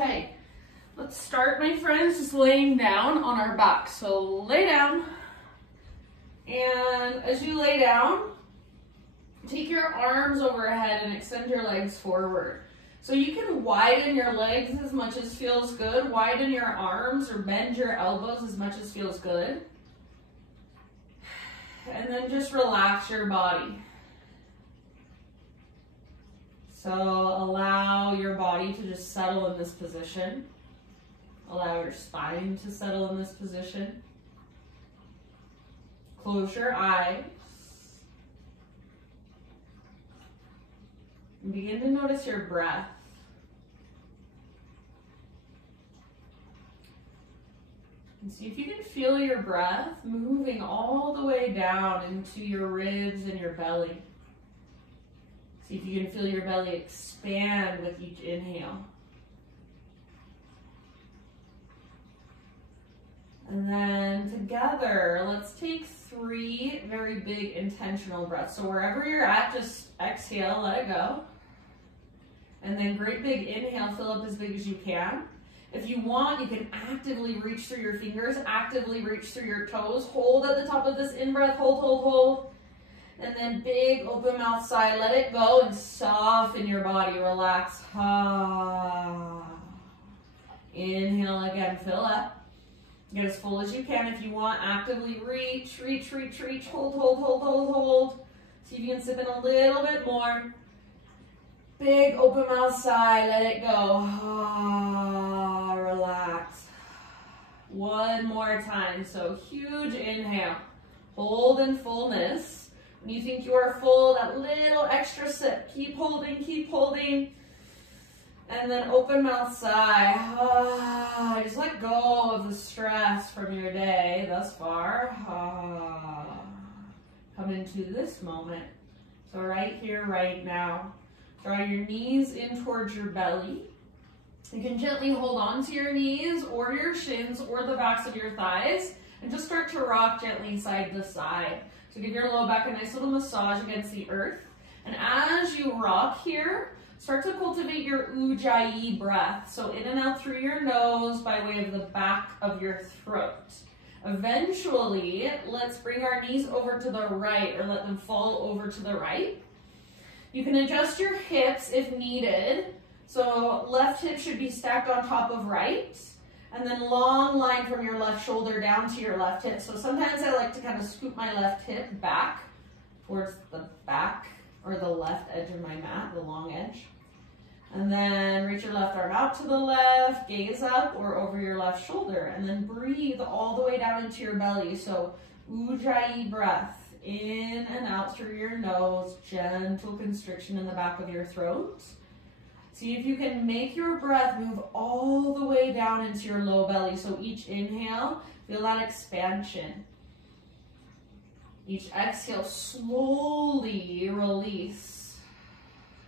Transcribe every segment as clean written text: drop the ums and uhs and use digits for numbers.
Okay, let's start, my friends, just laying down on our back. So lay down, and as you lay down, take your arms overhead and extend your legs forward. So you can widen your legs as much as feels good, widen your arms or bend your elbows as much as feels good. And then just relax your body. So allow your body to just settle in this position. Allow your spine to settle in this position. Close your eyes. And begin to notice your breath. And see if you can feel your breath moving all the way down into your ribs and your belly. See if you can feel your belly expand with each inhale. And then together, let's take 3 very big intentional breaths. So wherever you're at, just exhale, let it go. And then great big inhale, fill up as big as you can. If you want, you can actively reach through your fingers, actively reach through your toes. Hold at the top of this in-breath, hold, hold, hold. And then big open mouth sigh, let it go and soften your body, relax. Inhale again, fill up. Get as full as you can. If you want, actively reach, reach, reach, reach, hold, hold, hold, hold, hold. See if you can sip in a little bit more. Big open mouth sigh, let it go. Relax. One more time. So huge inhale. Hold in fullness. When you think you are full, that little extra sip. Keep holding, keep holding. And then open mouth sigh. Just let go of the stress from your day thus far. Come into this moment. So right here, right now. Draw your knees in towards your belly. You can gently hold on to your knees or your shins or the backs of your thighs and just start to rock gently side to side. So give your low back a nice little massage against the earth. And as you rock here, start to cultivate your Ujjayi breath. So in and out through your nose by way of the back of your throat. Eventually, let's bring our knees over to the right or let them fall over to the right. You can adjust your hips if needed. So left hip should be stacked on top of right. And then long line from your left shoulder down to your left hip. So sometimes I like to kind of scoop my left hip back towards the back or the left edge of my mat, the long edge. And then reach your left arm out to the left, gaze up or over your left shoulder. And then breathe all the way down into your belly. So Ujjayi breath. In and out through your nose, gentle constriction in the back of your throat. See if you can make your breath move all the way down into your low belly. So each inhale, feel that expansion. Each exhale, slowly release.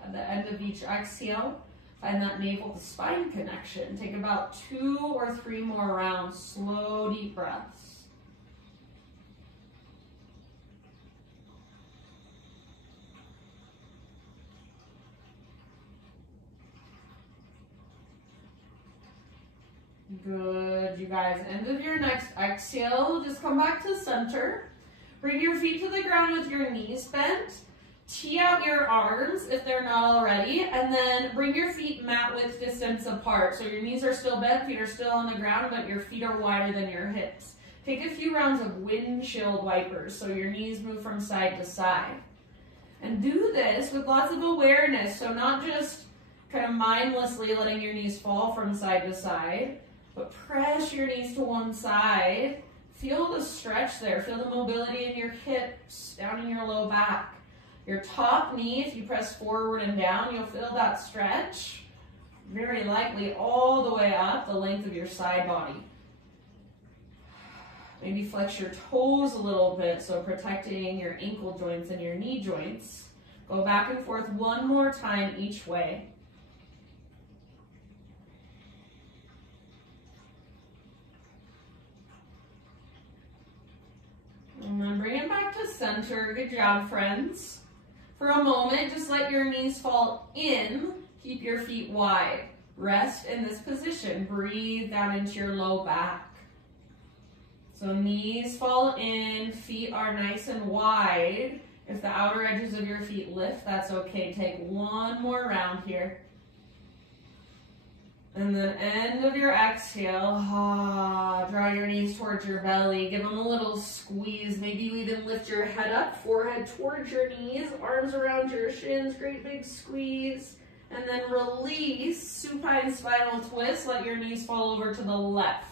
At the end of each exhale, find that navel to spine connection. Take about 2 or 3 more rounds, slow, deep breaths. Good, you guys. End of your next exhale, just come back to center. Bring your feet to the ground with your knees bent. Tee out your arms if they're not already, and then bring your feet mat width distance apart. So your knees are still bent, feet are still on the ground, but your feet are wider than your hips. Take a few rounds of windshield wipers, so your knees move from side to side. And do this with lots of awareness, so not just kind of mindlessly letting your knees fall from side to side, but press your knees to one side. Feel the stretch there. Feel the mobility in your hips, down in your low back. Your top knee, if you press forward and down, you'll feel that stretch. Very likely all the way up the length of your side body. Maybe flex your toes a little bit, so protecting your ankle joints and your knee joints. Go back and forth one more time each way. And then bring it back to center. Good job, friends. For a moment, just let your knees fall in. Keep your feet wide. Rest in this position. Breathe down into your low back. So knees fall in, feet are nice and wide. If the outer edges of your feet lift, that's okay. Take one more round here. And then end of your exhale, draw your knees towards your belly. Give them a little squeeze. Maybe you even lift your head up, forehead towards your knees, arms around your shins, great big squeeze. And then release, supine spinal twist. Let your knees fall over to the left.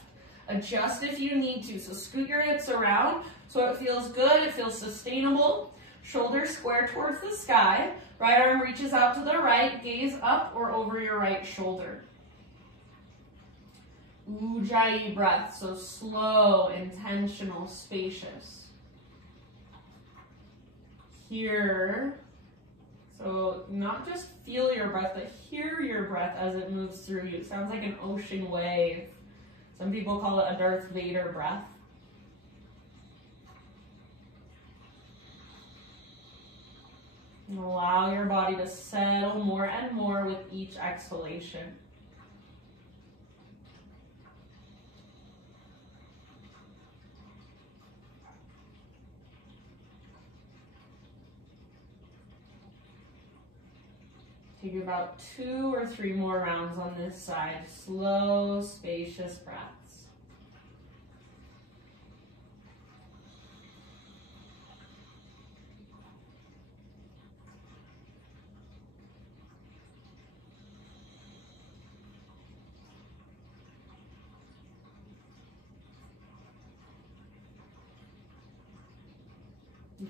Adjust if you need to. So scoot your hips around so it feels good, it feels sustainable. Shoulders square towards the sky. Right arm reaches out to the right, gaze up or over your right shoulder. Ujjayi breath, so slow, intentional, spacious. Here, so not just feel your breath, but hear your breath as it moves through you. It sounds like an ocean wave. Some people call it a Darth Vader breath. And allow your body to settle more and more with each exhalation. Take about 2 or 3 more rounds on this side. Slow, spacious breaths.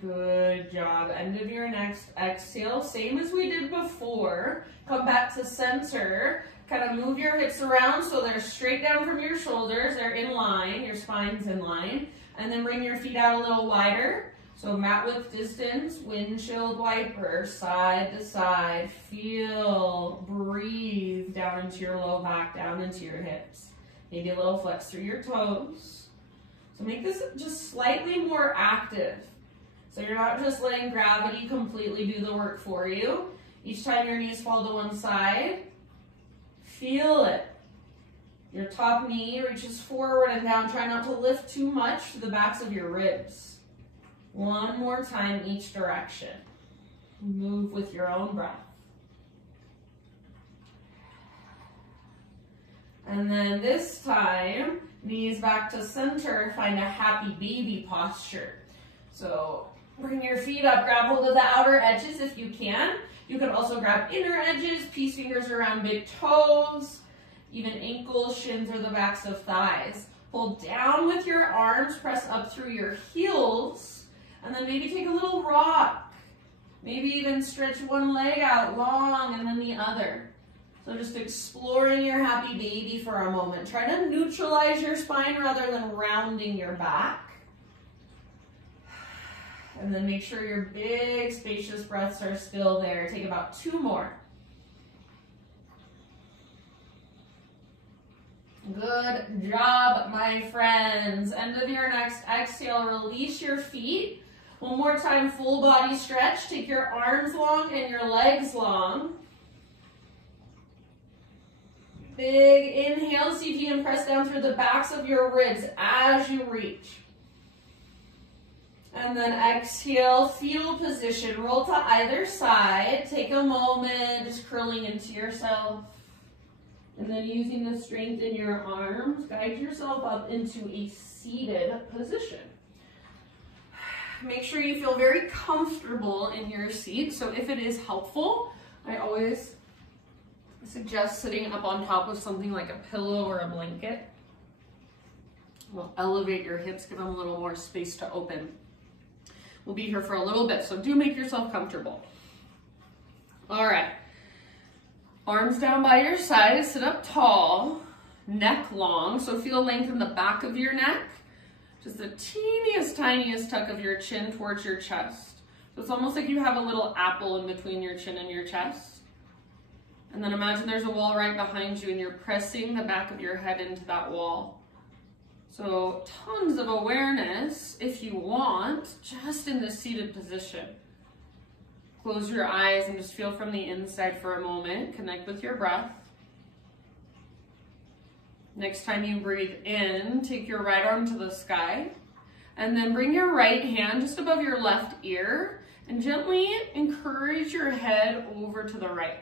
Good job. End of your next exhale. Same as we did before. Come back to center. Kind of move your hips around so they're straight down from your shoulders. They're in line. Your spine's in line. And then bring your feet out a little wider. So mat width distance, windshield wiper, side to side. Feel, breathe down into your low back, down into your hips. Maybe a little flex through your toes. So make this just slightly more active. So you're not just letting gravity completely do the work for you. Each time your knees fall to one side, feel it. Your top knee reaches forward and down. Try not to lift too much to the backs of your ribs. One more time each direction. Move with your own breath. And then this time, knees back to center, find a happy baby posture. So bring your feet up, grab hold of the outer edges if you can. You can also grab inner edges, peace fingers around big toes, even ankles, shins, or the backs of thighs. Hold down with your arms, press up through your heels, and then maybe take a little rock. Maybe even stretch one leg out long and then the other. So just exploring your happy baby for a moment. Try to neutralize your spine rather than rounding your back. And then make sure your big, spacious breaths are still there. Take about 2 more. Good job, my friends. End of your next exhale, release your feet. One more time, full body stretch. Take your arms long and your legs long. Big inhale, see if you can press down through the backs of your ribs as you reach. And then exhale, fetal position. Roll to either side. Take a moment, just curling into yourself. And then using the strength in your arms, guide yourself up into a seated position. Make sure you feel very comfortable in your seat. So if it is helpful, I always suggest sitting up on top of something like a pillow or a blanket. We'll elevate your hips, give them a little more space to open. We'll be here for a little bit, so do make yourself comfortable. All right. Arms down by your side, sit up tall, neck long, so feel length in the back of your neck. Just the teeniest, tiniest tuck of your chin towards your chest. So it's almost like you have a little apple in between your chin and your chest. And then imagine there's a wall right behind you and you're pressing the back of your head into that wall. So tons of awareness, if you want, just in this seated position. Close your eyes and just feel from the inside for a moment. Connect with your breath. Next time you breathe in, take your right arm to the sky, and then bring your right hand just above your left ear and gently encourage your head over to the right.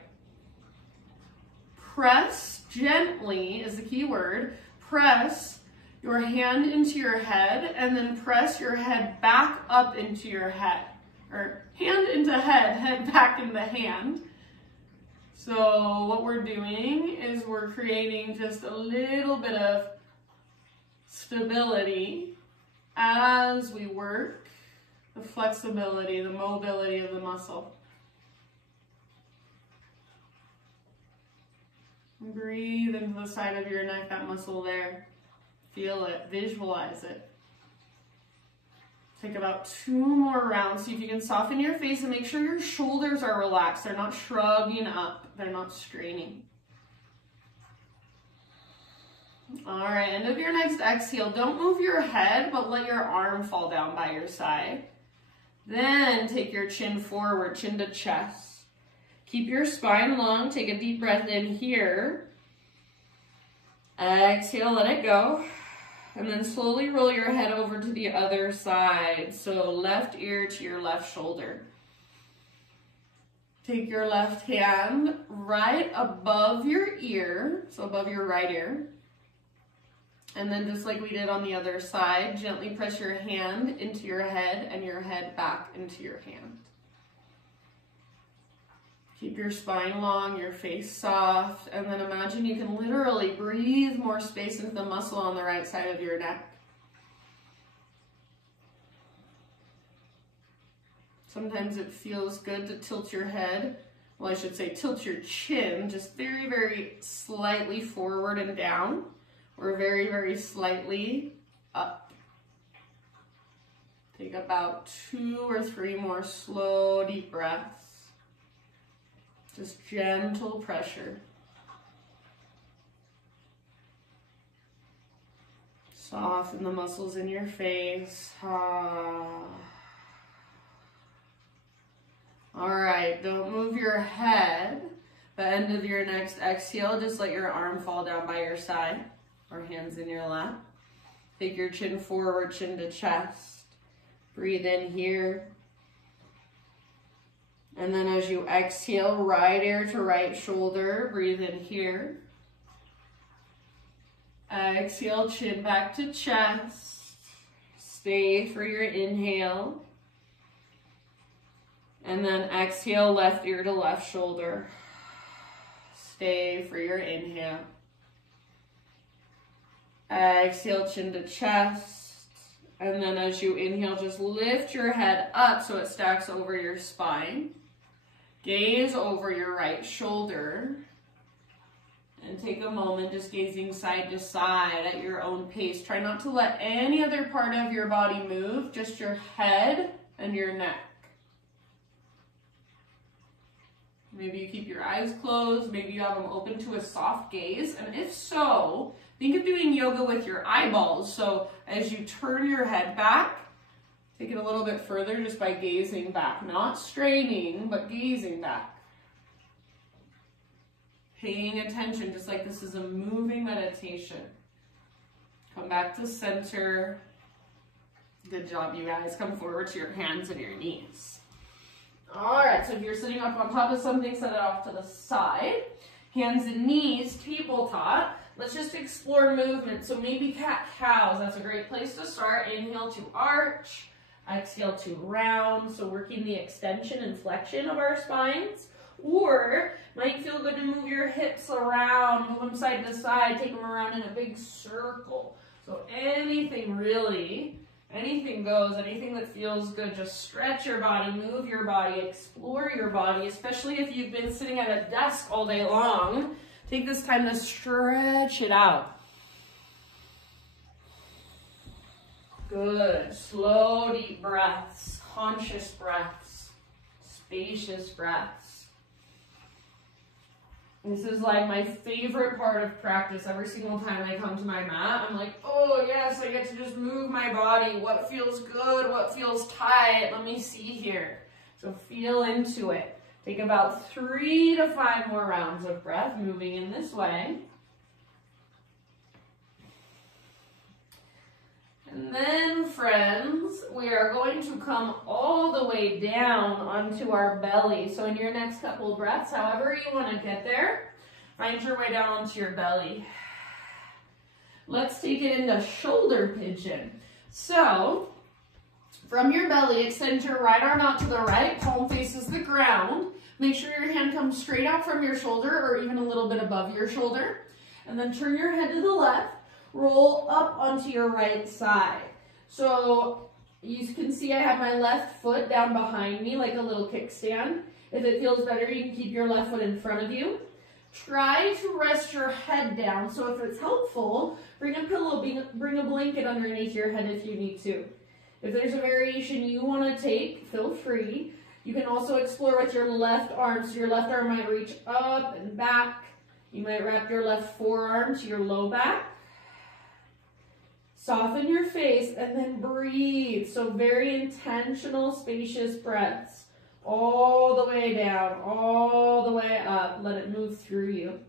Press gently is the key word. Press your hand into your head and then press your head back up into your head. Or hand into head, head back into hand. So what we're doing is we're creating just a little bit of stability as we work the flexibility, the mobility of the muscle. Breathe into the side of your neck, that muscle there. Feel it, visualize it. Take about 2 more rounds. See if you can soften your face and make sure your shoulders are relaxed. They're not shrugging up, they're not straining. All right, end of your next exhale. Don't move your head, but let your arm fall down by your side. Then take your chin forward, chin to chest. Keep your spine long. Take a deep breath in here. Exhale, let it go. And then slowly roll your head over to the other side. So left ear to your left shoulder. Take your left hand right above your ear, so above your right ear. And then just like we did on the other side, gently press your hand into your head and your head back into your hand. Keep your spine long, your face soft, and then imagine you can literally breathe more space into the muscle on the right side of your neck. Sometimes it feels good to tilt your head, well, I should say tilt your chin, just very, very slightly forward and down, or very, very slightly up. Take about 2 or 3 more slow, deep breaths. Just gentle pressure. Soften the muscles in your face. All right, don't move your head. The end of your next exhale, just let your arm fall down by your side or hands in your lap. Take your chin forward, chin to chest. Breathe in here. And then as you exhale, right ear to right shoulder, breathe in here. Exhale, chin back to chest. Stay for your inhale. And then exhale, left ear to left shoulder. Stay for your inhale. Exhale, chin to chest. And then as you inhale, just lift your head up so it stacks over your spine. Gaze over your right shoulder. And take a moment just gazing side to side at your own pace. Try not to let any other part of your body move, just your head and your neck. Maybe you keep your eyes closed, maybe you have them open to a soft gaze, and if so, think of doing yoga with your eyeballs. So as you turn your head back, take it a little bit further just by gazing back, not straining, but gazing back. Paying attention, just like this is a moving meditation. Come back to center. Good job, you guys. Come forward to your hands and your knees. All right, so if you're sitting up on top of something, set it off to the side. Hands and knees, tabletop. Let's just explore movement. So maybe cat-cows, that's a great place to start. Inhale to arch, exhale to round. So working the extension and flexion of our spines. Or might feel good to move your hips around, move them side to side, take them around in a big circle. So anything really, anything goes, anything that feels good. Just stretch your body, move your body, explore your body, especially if you've been sitting at a desk all day long. Take this time to stretch it out. Good. Slow, deep breaths, conscious breaths, spacious breaths. This is like my favorite part of practice. Every single time I come to my mat, I'm like, oh yes, I get to just move my body. What feels good? What feels tight? Let me see here. So feel into it. Take about 3 to 5 more rounds of breath, moving in this way. And then, friends, we are going to come all the way down onto our belly. So in your next couple of breaths, however you want to get there, find your way down onto your belly. Let's take it into shoulder pigeon. So, from your belly, extend your right arm out to the right, palm faces the ground. Make sure your hand comes straight out from your shoulder or even a little bit above your shoulder. And then turn your head to the left. Roll up onto your right side. So you can see I have my left foot down behind me like a little kickstand. If it feels better, you can keep your left foot in front of you. Try to rest your head down. So if it's helpful, bring a pillow, bring a blanket underneath your head if you need to. If there's a variation you want to take, feel free. You can also explore with your left arm. So your left arm might reach up and back. You might wrap your left forearm to your low back. Soften your face and then breathe. So very intentional, spacious breaths. All the way down, all the way up. Let it move through you.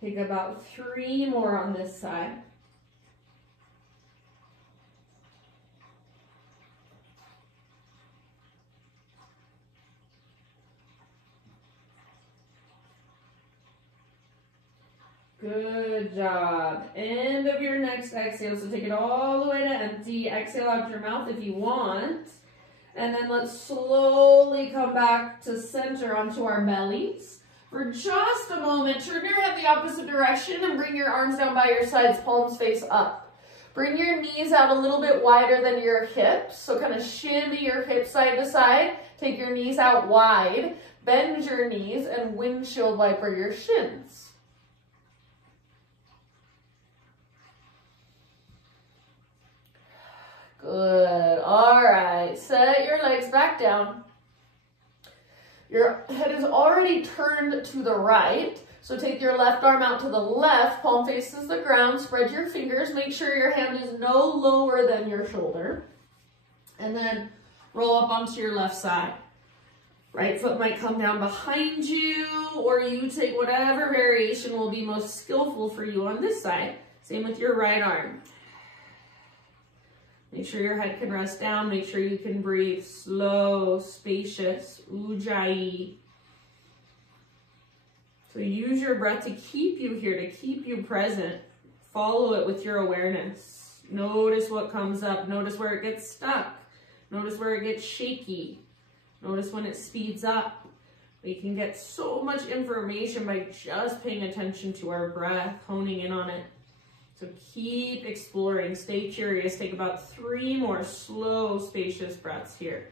Take about 3 more on this side. Good job. End of your next exhale. So take it all the way to empty. Exhale out your mouth if you want. And then let's slowly come back to center onto our bellies. For just a moment, turn your head the opposite direction and bring your arms down by your sides, palms face up. Bring your knees out a little bit wider than your hips. So kind of shimmy your hips side to side. Take your knees out wide. Bend your knees and windshield wiper your shins. Good. All right. Set your legs back down. Your head is already turned to the right. So take your left arm out to the left. Palm faces the ground. Spread your fingers. Make sure your hand is no lower than your shoulder. And then roll up onto your left side. Right foot might come down behind you, or you take whatever variation will be most skillful for you on this side. Same with your right arm. Make sure your head can rest down. Make sure you can breathe slow, spacious, ujjayi. So use your breath to keep you here, to keep you present. Follow it with your awareness. Notice what comes up. Notice where it gets stuck. Notice where it gets shaky. Notice when it speeds up. We can get so much information by just paying attention to our breath, honing in on it. So keep exploring, stay curious. Take about 3 more slow, spacious breaths here.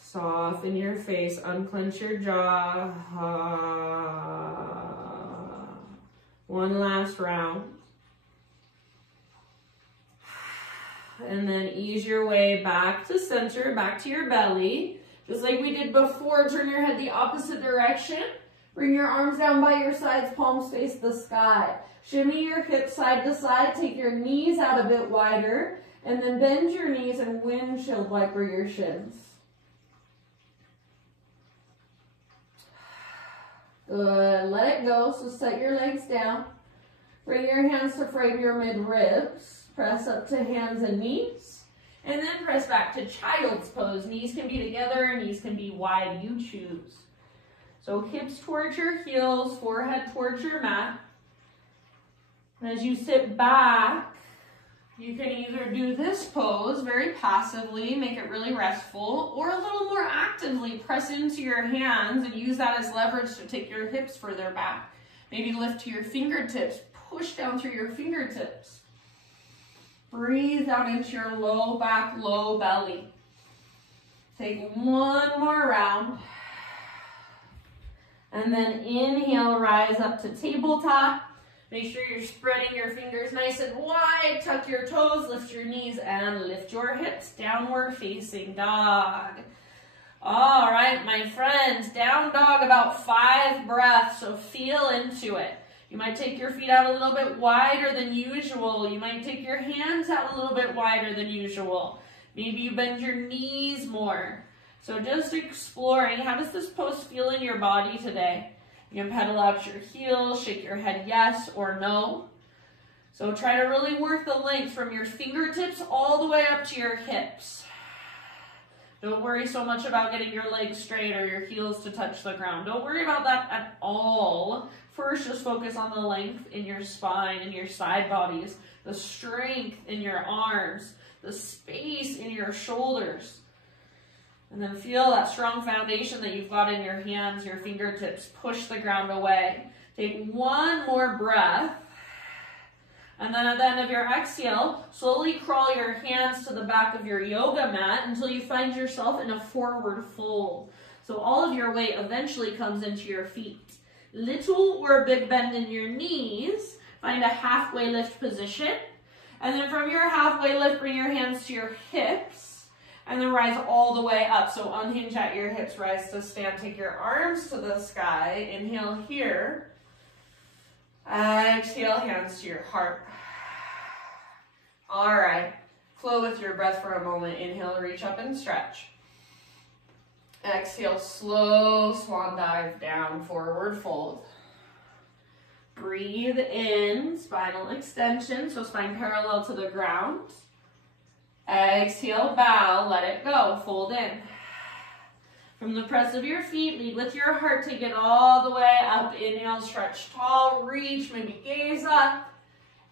Soften your face, unclench your jaw. One last round. And then ease your way back to center, back to your belly. Just like we did before, turn your head the opposite direction. Bring your arms down by your sides, palms face the sky. Shimmy your hips side to side, take your knees out a bit wider, and then bend your knees and windshield wiper your shins. Good, let it go, so set your legs down. Bring your hands to frame your mid-ribs. Press up to hands and knees, and then press back to child's pose. Knees can be together, knees can be wide, you choose. So hips towards your heels, forehead towards your mat. And as you sit back, you can either do this pose very passively, make it really restful, or a little more actively press into your hands and use that as leverage to take your hips further back. Maybe lift to your fingertips, push down through your fingertips. Breathe out into your low back, low belly. Take 1 more round. And then inhale, rise up to tabletop. Make sure you're spreading your fingers nice and wide. Tuck your toes, lift your knees, and lift your hips. Downward facing dog. All right. right, my friends, down dog, about 5 breaths, so feel into it. You might take your feet out a little bit wider than usual. You might take your hands out a little bit wider than usual. Maybe you bend your knees more. So just exploring, how does this pose feel in your body today? You can pedal out your heels, shake your head yes or no. So try to really work the length from your fingertips all the way up to your hips. Don't worry so much about getting your legs straight or your heels to touch the ground. Don't worry about that at all. First, just focus on the length in your spine and your side bodies, the strength in your arms, the space in your shoulders. And then feel that strong foundation that you've got in your hands, your fingertips. Push the ground away. Take one more breath. And then at the end of your exhale, slowly crawl your hands to the back of your yoga mat until you find yourself in a forward fold. So all of your weight eventually comes into your feet. Little or a big bend in your knees. Find a halfway lift position. And then from your halfway lift, bring your hands to your hips. And then rise all the way up. So unhinge at your hips, rise to stand. Take your arms to the sky. Inhale here. Exhale, hands to your heart. All right, flow with your breath for a moment. Inhale, reach up and stretch. Exhale, slow swan dive down, forward fold. Breathe in, spinal extension, so spine parallel to the ground. Exhale, bow, let it go, fold in. From the press of your feet, lead with your heart, take it all the way up. Inhale, stretch tall, reach, maybe gaze up.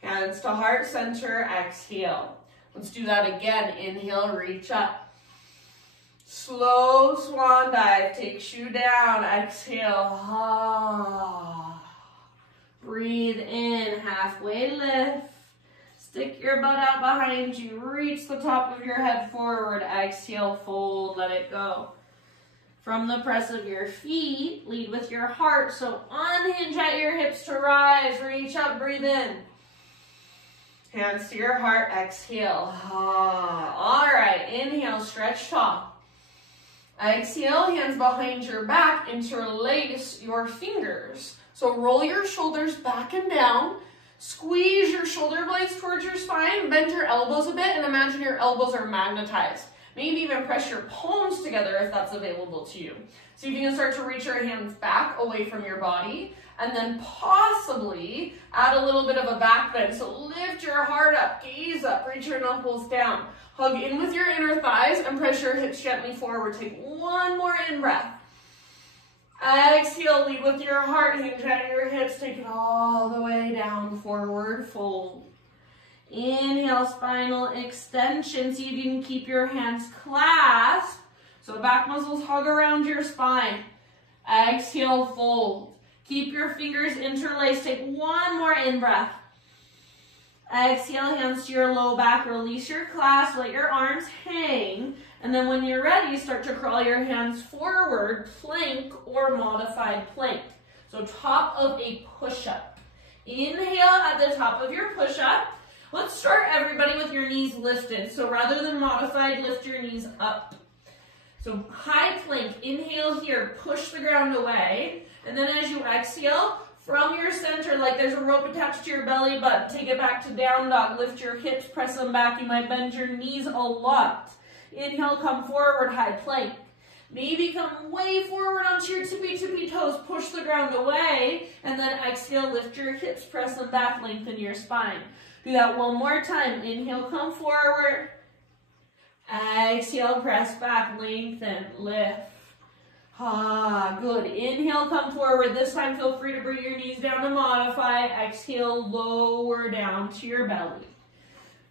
Hands to heart center, exhale. Let's do that again. Inhale, reach up. Slow swan dive, takes you down, exhale. Breathe in, halfway lift. Stick your butt out behind you, reach the top of your head forward, exhale, fold, let it go. From the press of your feet, lead with your heart, so unhinge at your hips to rise, reach up, breathe in. Hands to your heart, exhale. All right, inhale, stretch tall. Exhale, hands behind your back, interlace your fingers. So roll your shoulders back and down, squeeze your shoulder blades towards your spine, bend your elbows a bit, and imagine your elbows are magnetized. Maybe even press your palms together if that's available to you. See if you can start to reach your hands back away from your body, and then possibly add a little bit of a back bend. So lift your heart up, gaze up, reach your knuckles down. Hug in with your inner thighs and press your hips gently forward. Take one more in-breath. Exhale, lead with your heart, hinge at your hips, take it all the way down, forward fold. Inhale, spinal extension. See if you can keep your hands clasped. So back muscles hug around your spine. Exhale, fold. Keep your fingers interlaced. Take one more in-breath. Exhale, hands to your low back. Release your clasp. Let your arms hang. And then when you're ready, start to crawl your hands forward, plank or modified plank. So top of a push-up. Inhale at the top of your push-up. Let's start, everybody, with your knees lifted. So rather than modified, lift your knees up. So high plank. Inhale here. Push the ground away. And then as you exhale, from your center, like there's a rope attached to your belly button, take it back to down dog. Lift your hips, press them back. You might bend your knees a lot. Inhale, come forward, high plank. Maybe come way forward onto your tippy toes. Push the ground away. And then exhale, lift your hips, press them back, lengthen your spine. Do that one more time. Inhale, come forward. Exhale, press back, lengthen, lift. Good. Inhale, come forward. This time, feel free to bring your knees down to modify. Exhale, lower down to your belly.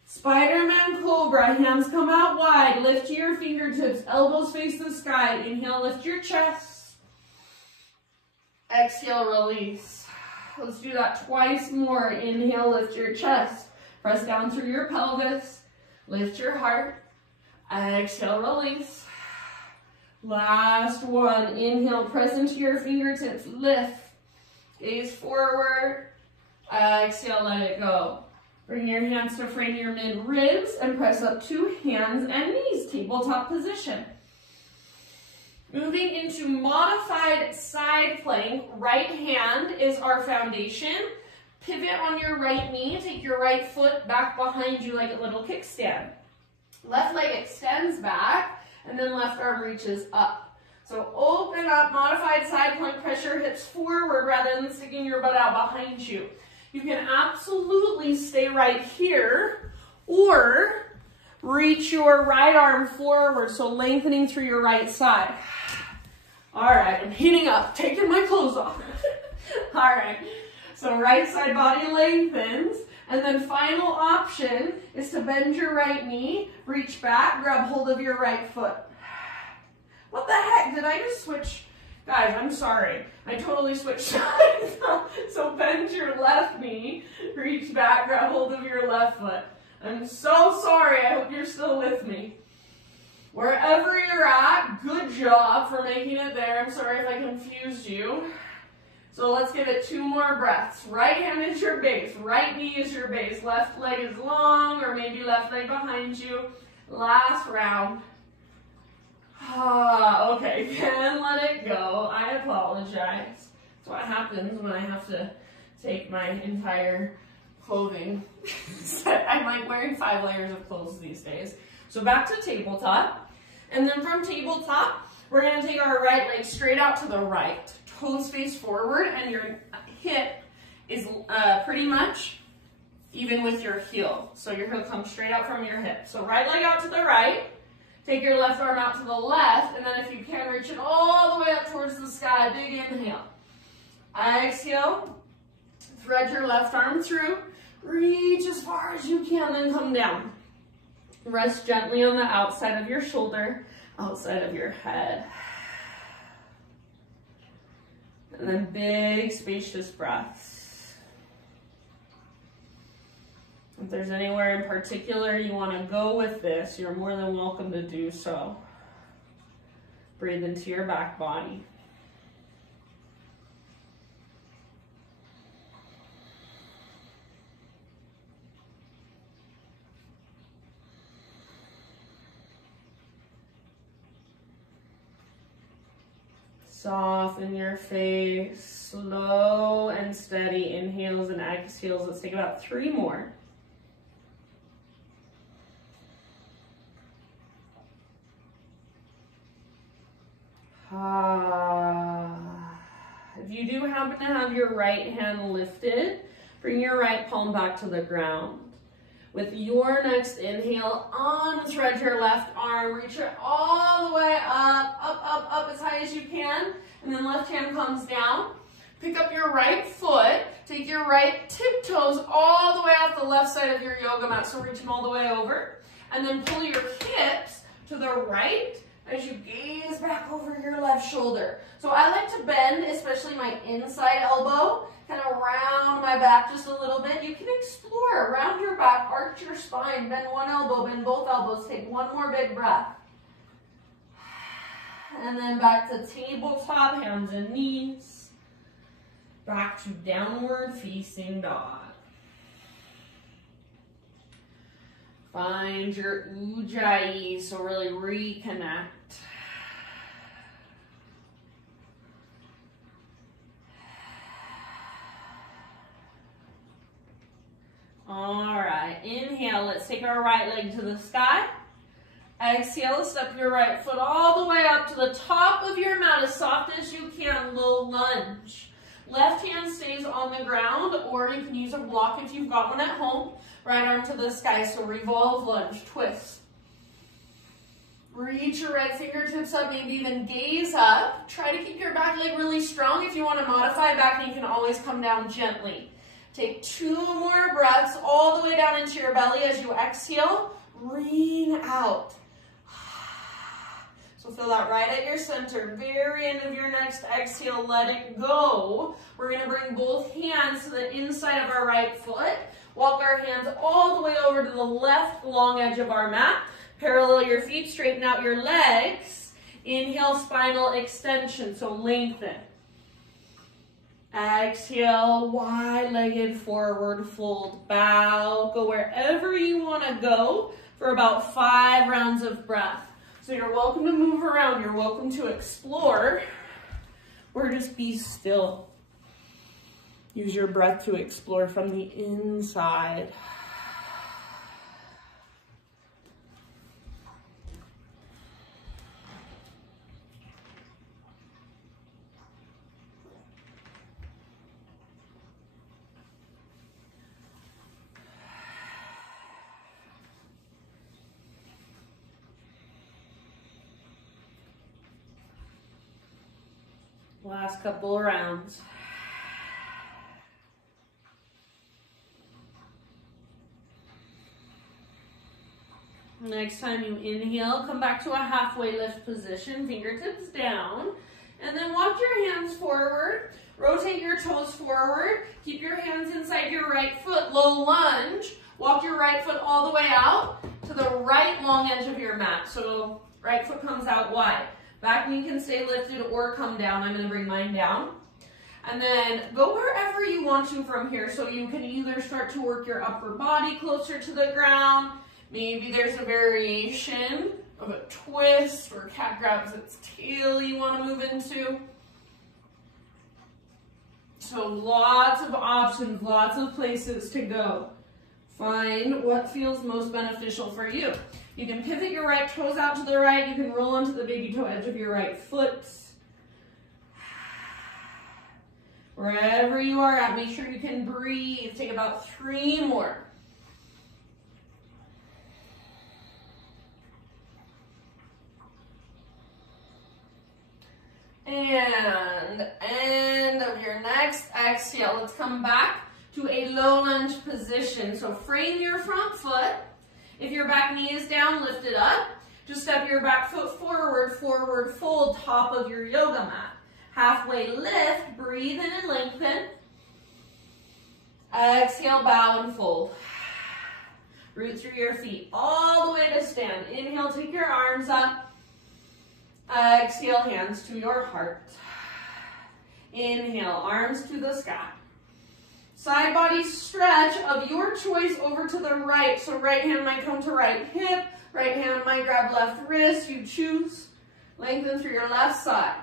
Spider-Man Cobra. Hands come out wide. Lift to your fingertips. Elbows face the sky. Inhale, lift your chest. Exhale, release. Let's do that twice more. Inhale, lift your chest. Press down through your pelvis. Lift your heart. Exhale, release. Last one. Inhale, press into your fingertips. Lift. Gaze forward. Exhale, let it go. Bring your hands to frame your mid-ribs and press up to hands and knees. Tabletop position. Moving into modified side plank, right hand is our foundation. Pivot on your right knee, take your right foot back behind you like a little kickstand. Left leg extends back, and then left arm reaches up. So open up, modified side plank, press your hips forward rather than sticking your butt out behind you. You can absolutely stay right here, or reach your right arm forward, so lengthening through your right side. All right, I'm heating up, taking my clothes off. All right, so right side body lengthens, and then final option is to bend your right knee, reach back, grab hold of your right foot. What the heck, did I just switch? Guys, I'm sorry, I totally switched sides. So bend your left knee, reach back, grab hold of your left foot. I'm so sorry, I hope you're still with me. Wherever you're at, good job for making it there. I'm sorry if I confused you. So let's give it 2 more breaths. Right hand is your base, right knee is your base, left leg is long, or maybe left leg behind you. Last round. Okay, then let it go. I apologize. That's what happens when I have to take my entire clothing set. I'm like wearing 5 layers of clothes these days. So back to tabletop. And then from tabletop, we're going to take our right leg straight out to the right. Toes face forward, and your hip is pretty much even with your heel. So your heel comes straight out from your hip. So right leg out to the right. Take your left arm out to the left, and then if you can, reach it all the way up towards the sky. Big inhale. Exhale. Thread your left arm through. Reach as far as you can, then come down. Rest gently on the outside of your shoulder, outside of your head. And then big, spacious breaths. If there's anywhere in particular you want to go with this, you're more than welcome to do so. Breathe into your back body. Soften your face, slow and steady inhales and exhales. Let's take about 3 more. If you do happen to have your right hand lifted, bring your right palm back to the ground. With your next inhale, unthread your left arm, reach it all the way up, up as high as you can, and then left hand comes down. Pick up your right foot, take your right tiptoes all the way out the left side of your yoga mat, so reach them all the way over, and then pull your hips to the right as you gaze back over your left shoulder. So I like to bend, especially my inside elbow, kind of round my back just a little bit. You can explore, round your back, arch your spine, bend one elbow, bend both elbows, take 1 more big breath. And then back to tabletop, hands and knees. Back to downward facing dog. Find your ujjayi, so really reconnect. All right, inhale, let's take our right leg to the sky. Exhale, step your right foot all the way up to the top of your mat as soft as you can, low lunge. Left hand stays on the ground, or you can use a block if you've got one at home. Right arm to the sky, so revolve, lunge, twist. Reach your right fingertips up, maybe even gaze up. Try to keep your back leg really strong. If you want to modify back knee, you can always come down gently. Take 2 more breaths all the way down into your belly as you exhale. Ring out. So feel that right at your center. Very end of your next exhale, let it go. We're going to bring both hands to the inside of our right foot. Walk our hands all the way over to the left long edge of our mat. Parallel your feet, straighten out your legs. Inhale, spinal extension, so lengthen. Exhale, wide-legged forward fold, bow. Go wherever you want to go for about 5 rounds of breath. So you're welcome to move around, you're welcome to explore, or just be still. Use your breath to explore from the inside. Last couple rounds. Next time you inhale, come back to a halfway lift position, fingertips down, and then walk your hands forward, rotate your toes forward, keep your hands inside your right foot, low lunge, walk your right foot all the way out to the right long edge of your mat. So right foot comes out wide. Back knee can stay lifted or come down. I'm gonna bring mine down. And then go wherever you want to from here. So you can either start to work your upper body closer to the ground. Maybe there's a variation of a twist or cat grabs its tail you want to move into. So lots of options, lots of places to go. Find what feels most beneficial for you. You can pivot your right toes out to the right. You can roll onto the baby toe edge of your right foot. Wherever you are at, make sure you can breathe. Take about 3 more. And end of your next exhale. Let's come back to a low lunge position. So frame your front foot. If your back knee is down, lift it up. Just step your back foot forward, forward fold, top of your yoga mat. Halfway lift, breathe in and lengthen. Exhale, bow and fold. Root through your feet all the way to stand. Inhale, take your arms up. Exhale, hands to your heart. Inhale, arms to the sky. Side body stretch of your choice over to the right. So right hand might come to right hip, right hand might grab left wrist. You choose. Lengthen through your left side.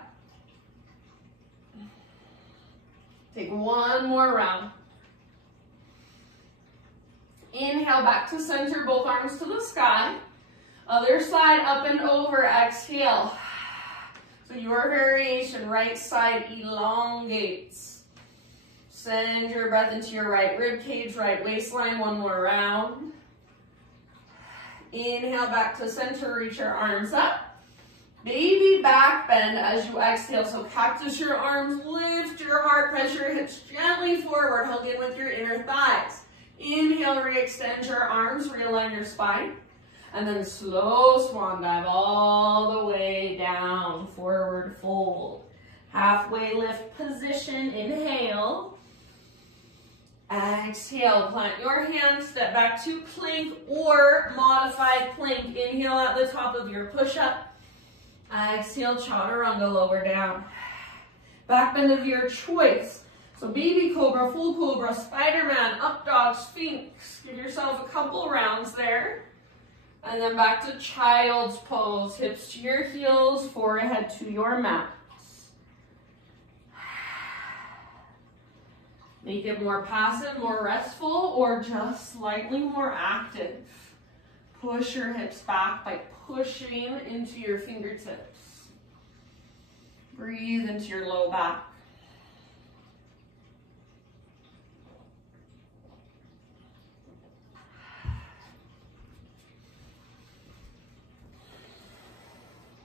Take 1 more round. Inhale, back to center, both arms to the sky. Other side, up and over, exhale. So your variation, right side elongates. Send your breath into your right rib cage, right waistline, 1 more round. Inhale, back to center, reach your arms up. Baby back bend as you exhale. So cactus your arms, lift your heart, press your hips gently forward, hug in with your inner thighs. Inhale, re-extend your arms, realign your spine. And then slow swan dive all the way down, forward fold. Halfway lift position, inhale. Exhale, plant your hands, step back to plank or modified plank. Inhale at the top of your push-up. Exhale, chaturanga, lower down. Back bend of your choice. So baby cobra, full cobra, Spider-Man, up dog, sphinx. Give yourself a couple rounds there. And then back to child's pose. Hips to your heels, forehead to your mat. Make it more passive, more restful, or just slightly more active. Push your hips back by pushing into your fingertips. Breathe into your low back.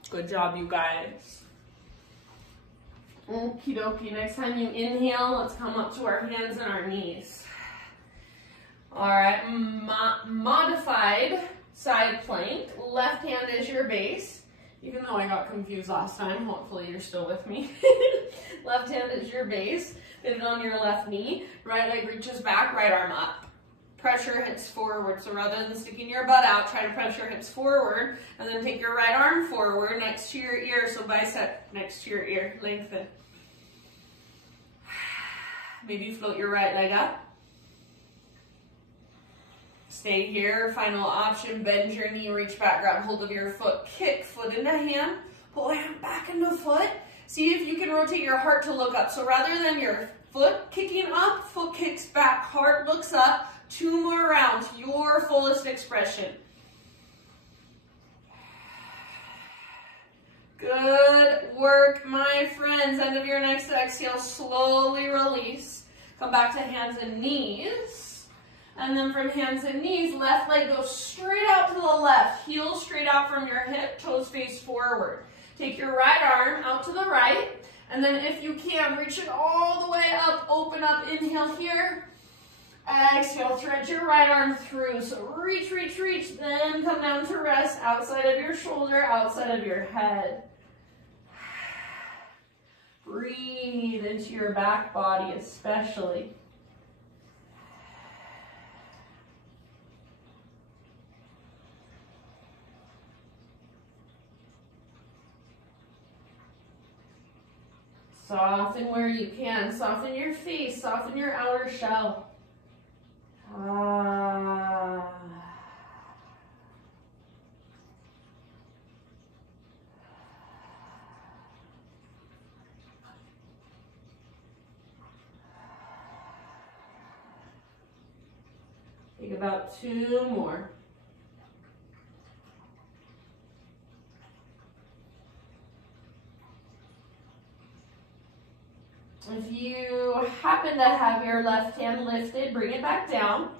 Good job, you guys. Okie dokie. Next time you inhale, let's come up to our hands and our knees. All right, modified side plank. Left hand is your base. Even though I got confused last time, hopefully you're still with me. Left hand is your base. Pivot on your left knee. Right leg reaches back, right arm up. Pressure hips forward. So rather than sticking your butt out, try to press your hips forward. And then take your right arm forward next to your ear. So bicep next to your ear. Lengthen. Maybe float your right leg up. Stay here. Final option, bend your knee, reach back, grab hold of your foot, kick foot into hand, pull hand back into foot. See if you can rotate your heart to look up. So rather than your foot kicking up, foot kicks back, heart looks up. 2 more rounds, your fullest expression. Good work, my friends. End of your next exhale, slowly release. Come back to hands and knees. And then from hands and knees, left leg goes straight out to the left. Heel straight out from your hip, toes face forward. Take your right arm out to the right. And then if you can, reach it all the way up, open up, inhale here. Exhale, thread your right arm through. So reach, reach, reach, then come down to rest outside of your shoulder, outside of your head. Breathe into your back body especially. Soften where you can. Soften your face, soften your outer shell. Take about 2 more. If you happen to have your left hand lifted, bring it back down.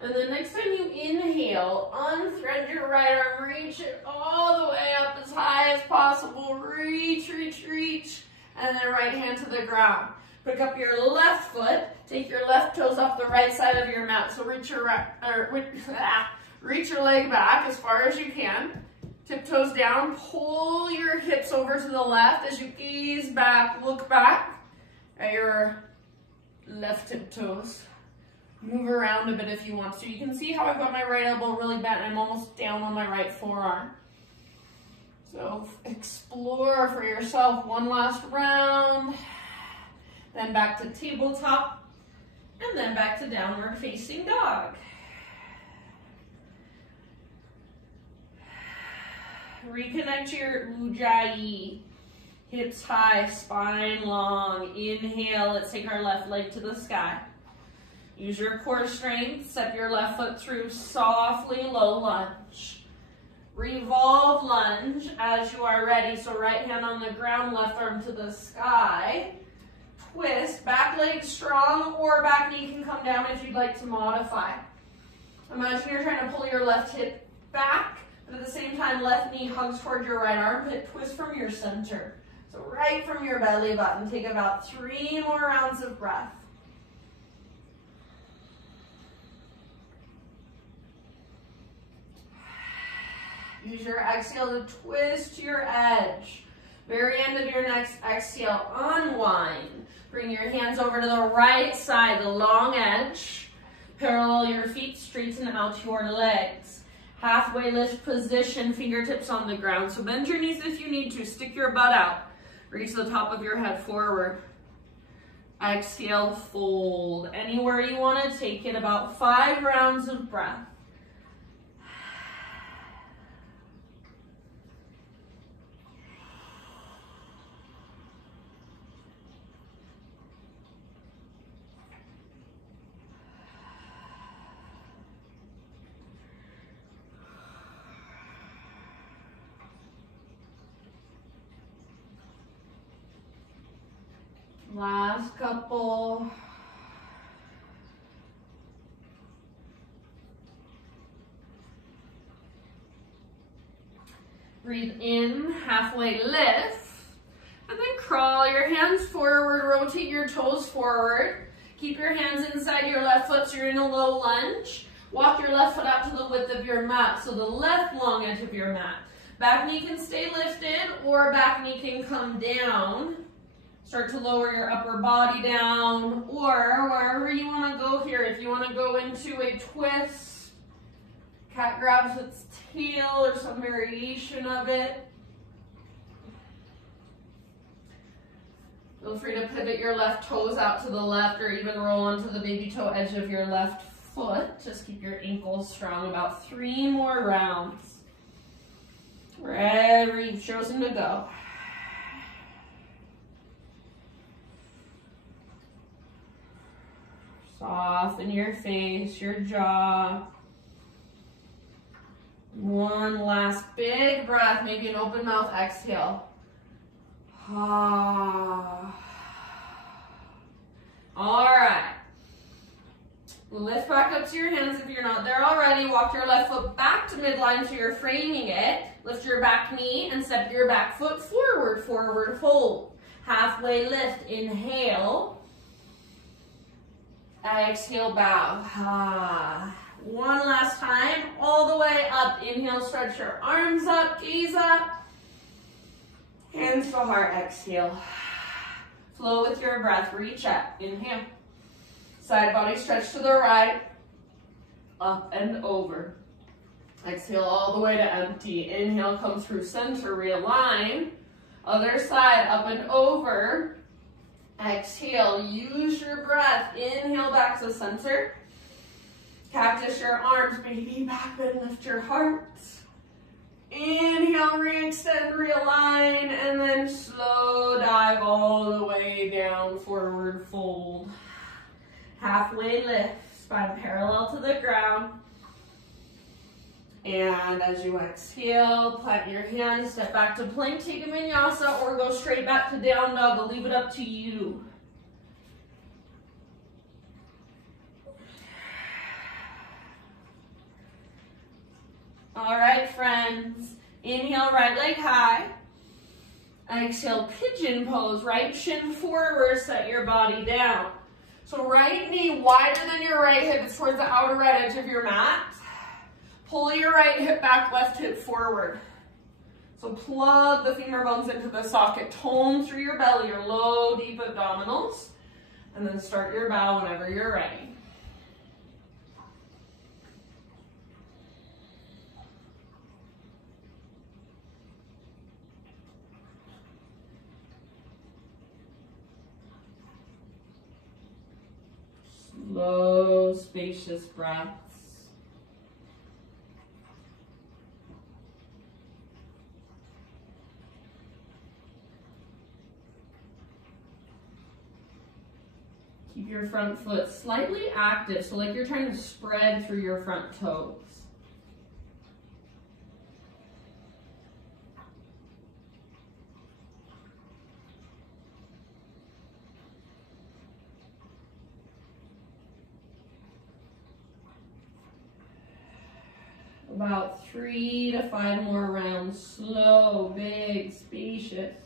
And then next time you inhale, unthread your right arm, reach it all the way up as high as possible. Reach, reach, reach. And then right hand to the ground. Pick up your left foot, take your left toes off the right side of your mat. So reach your leg back as far as you can. Tiptoes down, pull your hips over to the left as you gaze back, look back at your left tiptoes. Move around a bit if you want to. You can see how I've got my right elbow really bent and I'm almost down on my right forearm. So explore for yourself. One last round. Then back to tabletop. And then back to downward facing dog. Reconnect your ujjayi. Hips high, spine long. Inhale, let's take our left leg to the sky. Use your core strength, step your left foot through softly, low lunge. Revolve lunge as you are ready. So right hand on the ground, left arm to the sky. Twist, back leg strong or back knee can come down if you'd like to modify. Imagine you're trying to pull your left hip back, but at the same time, left knee hugs toward your right armpit. Twist from your center. So right from your belly button, take about 3 more rounds of breath. Use your exhale to twist to your edge. Very end of your next exhale, unwind. Bring your hands over to the right side, the long edge. Parallel your feet, straighten out your legs. Halfway lift position, fingertips on the ground. So bend your knees if you need to. Stick your butt out. Reach the top of your head forward. Exhale, fold. Anywhere you want to take it, about 5 rounds of breath. Last couple. Breathe in, halfway lift. And then crawl your hands forward, rotate your toes forward. Keep your hands inside your left foot so you're in a low lunge. Walk your left foot out to the width of your mat, so the left long edge of your mat. Back knee can stay lifted or back knee can come down. Start to lower your upper body down, or wherever you want to go here. If you want to go into a twist, cat grabs its tail or some variation of it. Feel free to pivot your left toes out to the left or even roll onto the baby toe edge of your left foot. Just keep your ankles strong. About 3 more rounds. Wherever you've chosen to go. Soften your face, your jaw. One last big breath, maybe an open mouth exhale. All right. Lift back up to your hands if you're not there already. Walk your left foot back to midline so you're framing it. Lift your back knee and step your back foot forward, forward fold. Halfway lift, inhale. Exhale, bow. One last time, all the way up. Inhale, stretch your arms up, gaze up. Hands to heart, exhale. Flow with your breath, reach up, inhale. Side body stretch to the right, up and over. Exhale all the way to empty. Inhale, come through center, realign. Other side, up and over. Exhale, use your breath. Inhale back to center. Cactus your arms, baby back bend, lift your heart. Inhale, re-extend, realign, and then slow dive all the way down, forward fold. Halfway lift, spine parallel to the ground. And as you exhale, plant your hands, step back to plank, take a vinyasa, or go straight back to down dog. I'll leave it up to you. All right, friends. Inhale, right leg high. Exhale, pigeon pose. Right shin forward, set your body down. So right knee wider than your right hip. It's towards the outer right edge of your mat. Pull your right hip back, left hip forward. So plug the femur bones into the socket. Tone through your belly, your low, deep abdominals. And then start your bow whenever you're ready. Slow, spacious breaths. Keep your front foot slightly active, so like you're trying to spread through your front toes. About 3 to 5 more rounds. Slow, big, spacious.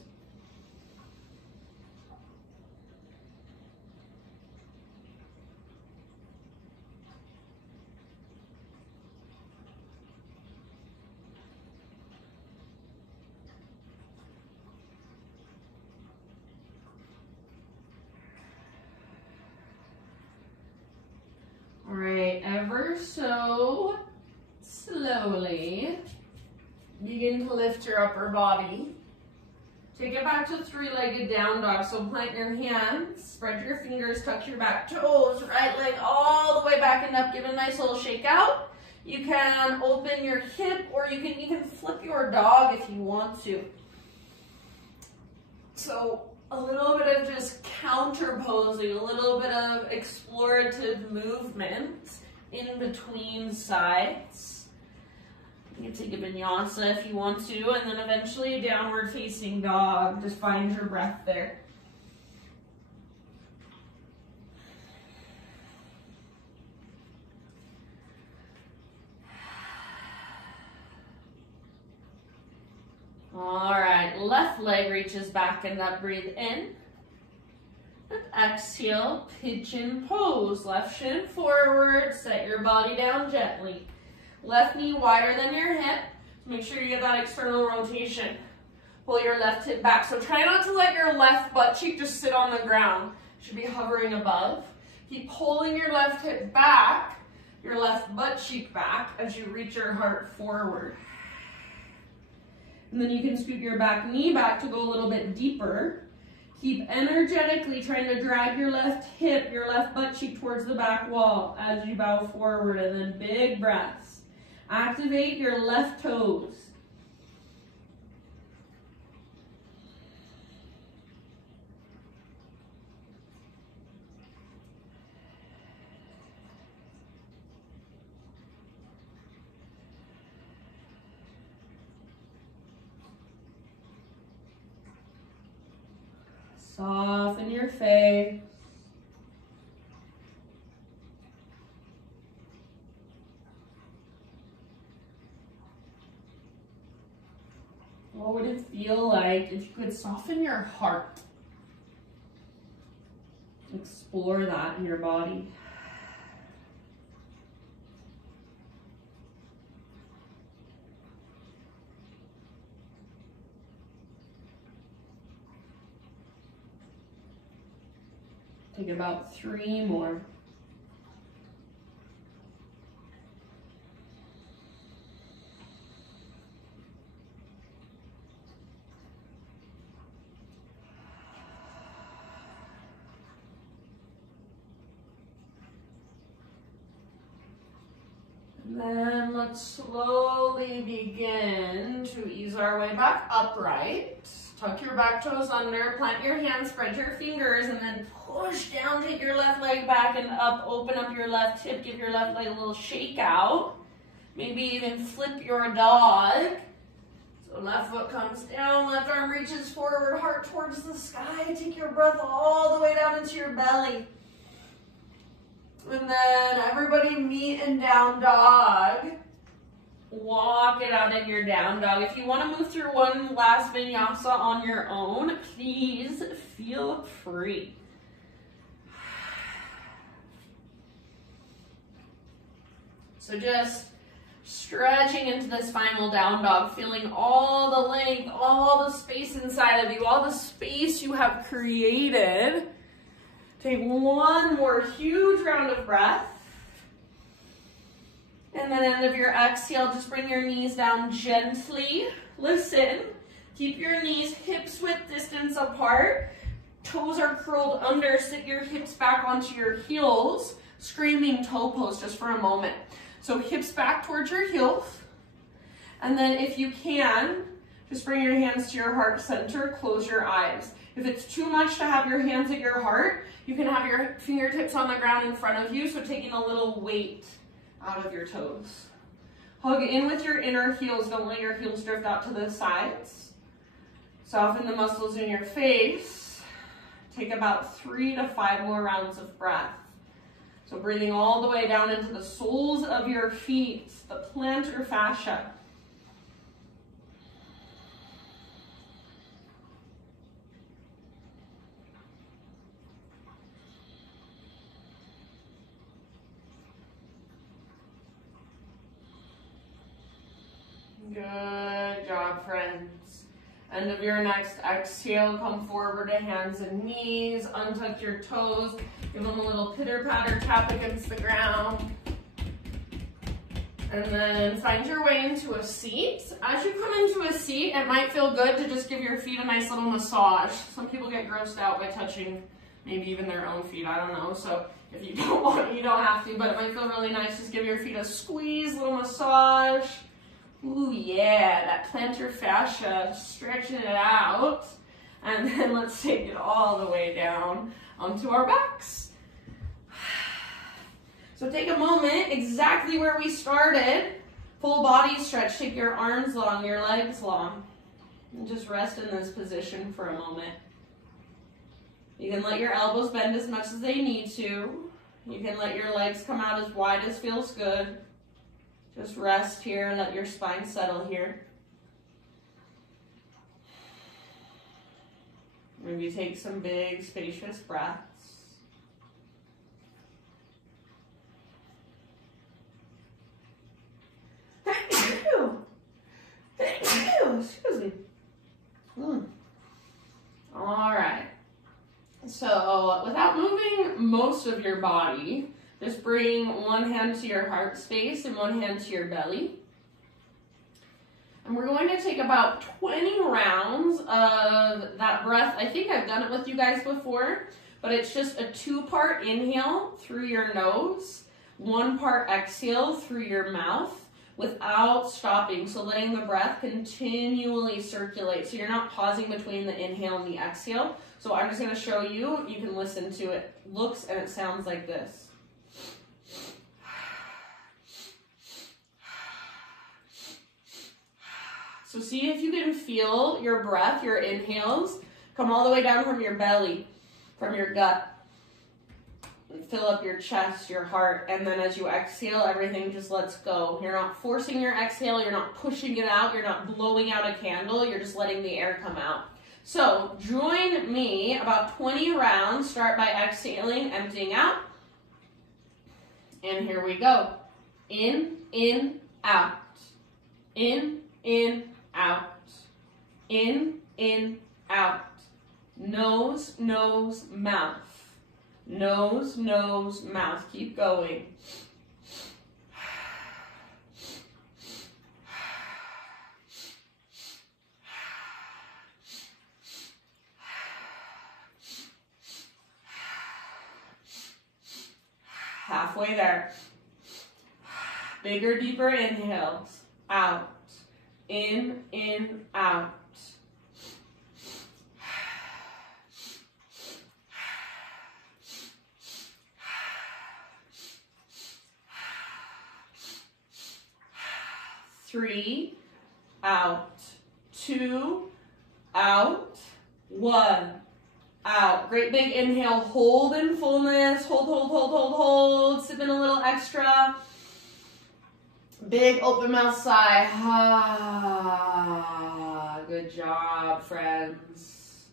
All right, ever so slowly begin to lift your upper body. Take it back to 3-legged down dog. So plant your hands, spread your fingers, tuck your back toes, right leg all the way back and up. Give it a nice little shake out. You can open your hip, or you can even flip your dog if you want to. So a little bit of just counter posing, a little bit of explorative movement in between sides. You can take a vinyasa if you want to, and then eventually a downward facing dog. Just find your breath there. All right, left leg reaches back and up, breathe in. And exhale, pigeon pose. Left shin forward, set your body down gently. Left knee wider than your hip. Make sure you get that external rotation. Pull your left hip back. So try not to let your left butt cheek just sit on the ground. It should be hovering above. Keep pulling your left hip back, your left butt cheek back as you reach your heart forward. And then you can scoot your back knee back to go a little bit deeper. Keep energetically trying to drag your left hip, your left butt cheek towards the back wall as you bow forward, and then big breaths. Activate your left toes. Soften your face. What would it feel like if you could soften your heart? Explore that in your body. Take about 3 more. And then let's slowly begin to ease our way back upright. Tuck your back toes under, plant your hands, spread your fingers, and then push down, take your left leg back and up, open up your left hip, give your left leg a little shake out. Maybe even flip your dog. So left foot comes down, left arm reaches forward, heart towards the sky. Take your breath all the way down into your belly. And then everybody meet in down dog. Walk it out in your down dog. If you want to move through one last vinyasa on your own, please feel free. So just stretching into this final down dog, feeling all the length, all the space inside of you, all the space you have created. Take one more huge round of breath. And then end of your exhale, just bring your knees down gently. Listen, keep your knees hips width distance apart. Toes are curled under, sit your hips back onto your heels. Screaming toe pose just for a moment. So hips back towards your heels. And then if you can, just bring your hands to your heart center, close your eyes. If it's too much to have your hands at your heart, you can have your fingertips on the ground in front of you, so taking a little weight out of your toes. Hug in with your inner heels. Don't let your heels drift out to the sides. Soften the muscles in your face. Take about 3 to 5 more rounds of breath. So breathing all the way down into the soles of your feet, the plantar fascia. Good job, friends. End of your next exhale, come forward to hands and knees, untuck your toes, give them a little pitter-patter tap against the ground. And then find your way into a seat. As you come into a seat, it might feel good to just give your feet a nice little massage. Some people get grossed out by touching maybe even their own feet, I don't know. So if you don't want, you don't have to, but it might feel really nice. Just give your feet a squeeze, little massage. Ooh, yeah, that plantar fascia, stretching it out. And then let's take it all the way down onto our backs. So take a moment, exactly where we started. Full body stretch, take your arms long, your legs long. And just rest in this position for a moment. You can let your elbows bend as much as they need to. You can let your legs come out as wide as feels good. Just rest here, let your spine settle here. Maybe take some big, spacious breaths. Excuse me. All right. So without moving most of your body, just bring one hand to your heart space and one hand to your belly. And we're going to take about 20 rounds of that breath. I think I've done it with you guys before, but it's just a 2-part inhale through your nose, 1 part exhale through your mouth without stopping. So letting the breath continually circulate. So you're not pausing between the inhale and the exhale. So I'm just going to show you. You can listen to it. Looks and it sounds like this. So see if you can feel your breath, your inhales, come all the way down from your belly, from your gut. And fill up your chest, your heart, and then as you exhale, everything just lets go. You're not forcing your exhale, you're not pushing it out, you're not blowing out a candle, you're just letting the air come out. So join me, about 20 rounds, start by exhaling, emptying out. And here we go. In, out. In, out. In, out. Nose, nose, mouth. Nose, nose, mouth. Keep going. Halfway there. Bigger, deeper inhales. Out. In, out. Three, out. 2, out. 1, out. Great big inhale. Hold in fullness. Hold, hold, hold, hold, hold. Sip in a little extra. Big open mouth sigh. Ah, good job, friends.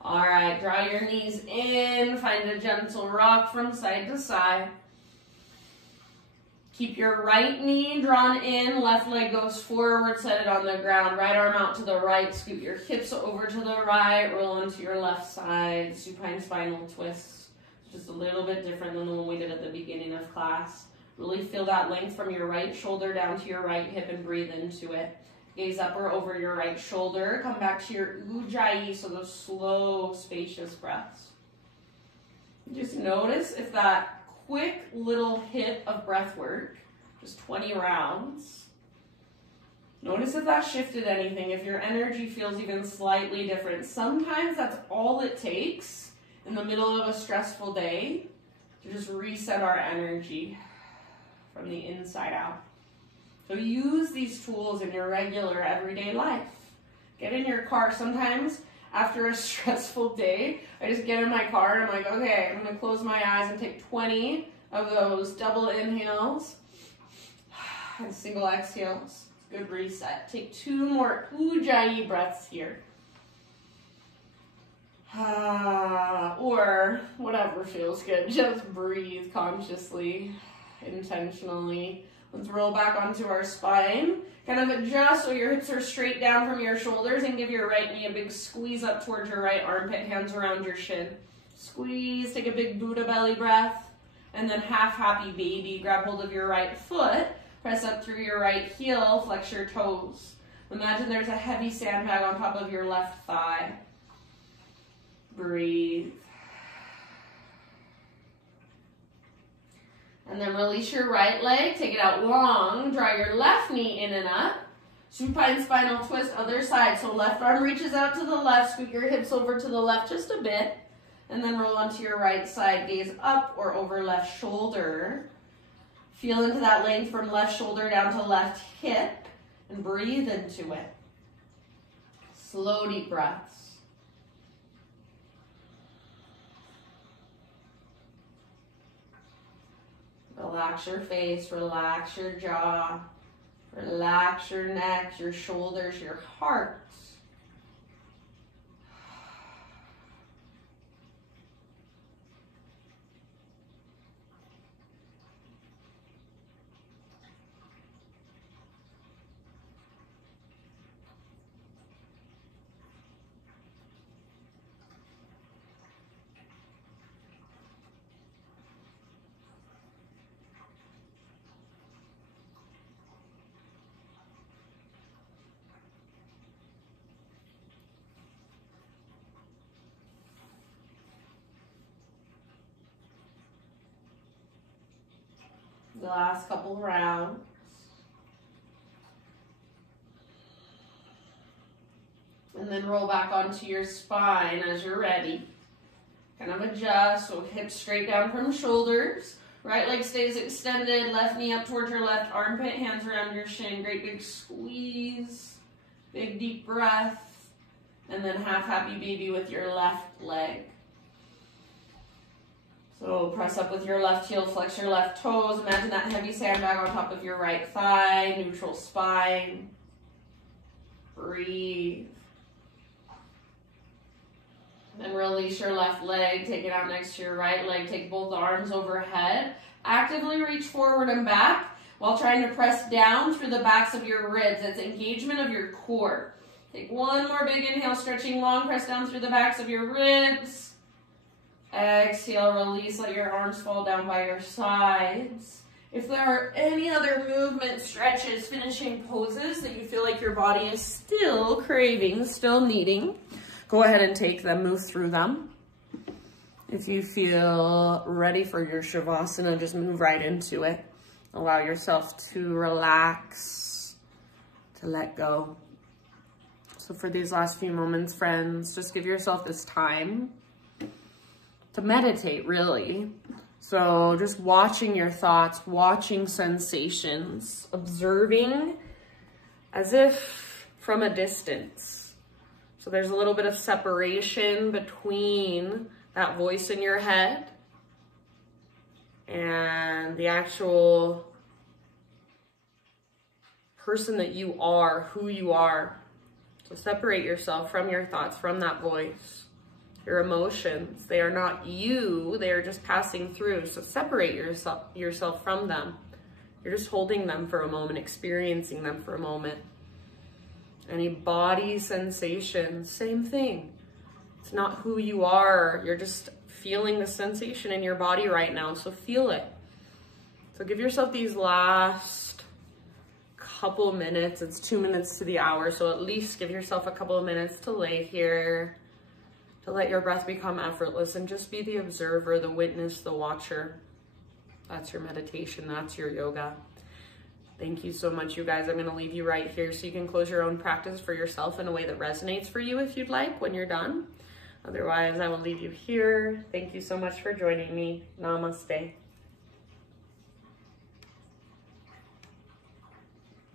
All right, draw your knees in. Find a gentle rock from side to side. Keep your right knee drawn in. Left leg goes forward, set it on the ground. Right arm out to the right. Scoot your hips over to the right. Roll onto your left side. Supine spinal twist. Just a little bit different than the one we did at the beginning of class. Really feel that length from your right shoulder down to your right hip and breathe into it. Gaze up or over your right shoulder. Come back to your ujjayi, so those slow, spacious breaths. Just notice if that quick little hit of breath work, just 20 rounds. Notice if that shifted anything, if your energy feels even slightly different. Sometimes that's all it takes in the middle of a stressful day to just reset our energy from the inside out. So use these tools in your regular everyday life. Get in your car. Sometimes after a stressful day, I just get in my car and I'm like, okay, I'm going to close my eyes and take 20 of those double inhales and single exhales. Good reset. Take 2 more ujjayi breaths here. Or whatever feels good. Just breathe consciously, intentionally. Let's roll back onto our spine. Kind of adjust so your hips are straight down from your shoulders and give your right knee a big squeeze up towards your right armpit, hands around your shin. Squeeze, take a big Buddha belly breath, and then half happy baby. Grab hold of your right foot, press up through your right heel, flex your toes. Imagine there's a heavy sandbag on top of your left thigh. Breathe. And then release your right leg, take it out long, draw your left knee in and up. Supine spinal twist, other side. So left arm reaches out to the left, scoot your hips over to the left just a bit, and then roll onto your right side, gaze up or over left shoulder. Feel into that length from left shoulder down to left hip, and breathe into it. Slow, deep breaths. Relax your face, relax your jaw, relax your neck, your shoulders, your heart. The last couple rounds. And then roll back onto your spine as you're ready. Kind of adjust, so hips straight down from shoulders. Right leg stays extended, left knee up towards your left armpit, hands around your shin. Great big squeeze, big deep breath, and then half happy baby with your left leg. So press up with your left heel, flex your left toes. Imagine that heavy sandbag on top of your right thigh, neutral spine. Breathe. And release your left leg, take it out next to your right leg, take both arms overhead. Actively reach forward and back while trying to press down through the backs of your ribs. It's engagement of your core. Take one more big inhale, stretching long, press down through the backs of your ribs. Exhale, release, let your arms fall down by your sides. If there are any other movements, stretches, finishing poses that you feel like your body is still craving, still needing, go ahead and take them, move through them. If you feel ready for your Shavasana, just move right into it. Allow yourself to relax, to let go. So for these last few moments, friends, just give yourself this time to meditate, really. So just watching your thoughts, watching sensations, observing as if from a distance. So there's a little bit of separation between that voice in your head and the actual person that you are, who you are. So separate yourself from your thoughts, from that voice. Your emotions, they are not you, they are just passing through. So separate yourself from them. You're just holding them for a moment, experiencing them for a moment. Any body sensations, same thing. It's not who you are. You're just feeling the sensation in your body right now, so feel it. So give yourself these last couple minutes. It's 2 minutes to the hour, so at least give yourself a couple of minutes to lay here, to let your breath become effortless and just be the observer, the witness, the watcher. That's your meditation, that's your yoga. Thank you so much, you guys. I'm going to leave you right here so you can close your own practice for yourself in a way that resonates for you if you'd like when you're done. Otherwise, I will leave you here. Thank you so much for joining me. Namaste.